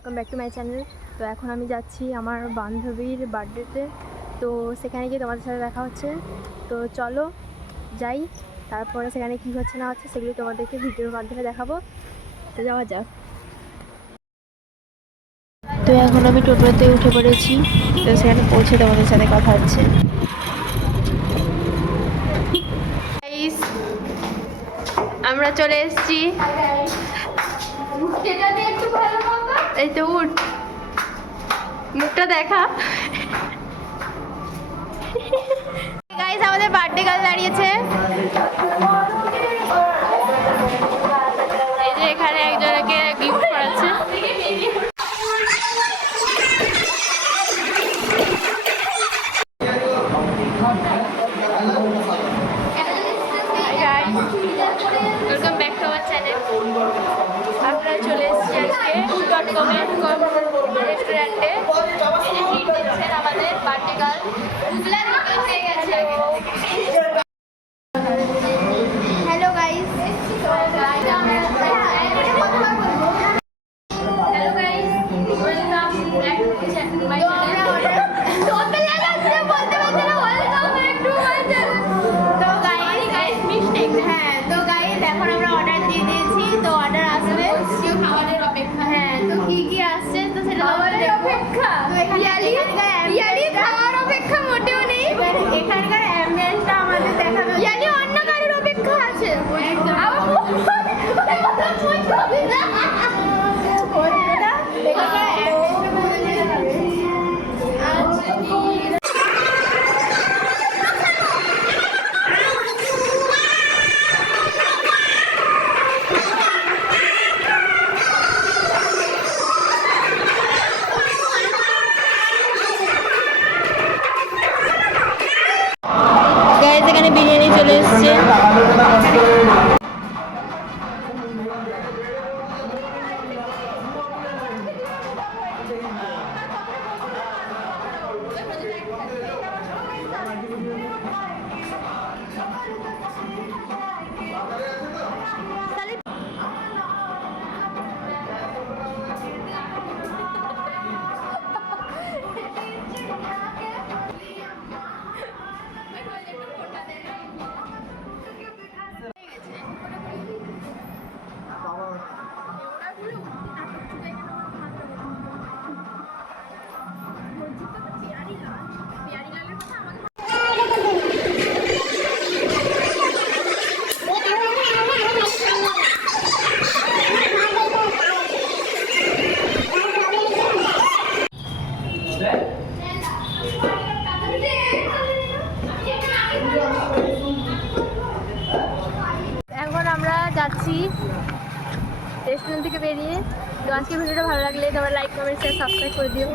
Welcome back to my channel. তো এখন আমি যাচ্ছি আমার বান্ধবীর বার্থডেতে, তো সেখানে গিয়ে তোমাদের সাথে দেখা হচ্ছে। তো চলো যাই, তারপরে সেখানে কী হচ্ছে না হচ্ছে সেগুলি তোমাদেরকে ভিডিওর মাধ্যমে দেখাবো। তো যাওয়া যাক। তো এখন আমি টোটোতে উঠে পড়েছি, তো সেখানে পৌঁছে তোমাদের সাথে কথা হচ্ছে। আমরা চলে এসেছি। এই তো উঠ, মুখটা দেখা। গাইস আমাদের বার্থডে গার্ল দাঁড়িয়েছে। এই যে এখানে একজনকে গিফট করাচ্ছে। Welcome back to our channel. আমরা চলে এসেছি আজকে রেস্টুরেন্টে। এই যে ট্রিট দিচ্ছেন আমাদের birthday girl. Hello guys, hello guys, welcome back to my channel. এখন আমরা অর্ডার দিয়ে দিয়েছি, তো অর্ডার আসবে, খাবারের অপেক্ষা। হ্যাঁ, তো কি কি আসছে তো সেটা খাবারের অপেক্ষা। তো এখানে খাওয়ার অপেক্ষা মোটেও নেই, এখানকার অ্যাম্বিয়েন্সটা আমাদের দেখানো। ইয়ালি অন্য কারোর অপেক্ষা আছে। এখানে বিরিয়ানি চলে এসছে। এখন আমরা যাচ্ছি রেস্টুরেন্ট থেকে বেরিয়ে। তো আজকের ভিডিওটা ভালো লাগলে তোমরা লাইক, কমেন্ট, শেয়ার, সাবস্ক্রাইব করে দিও।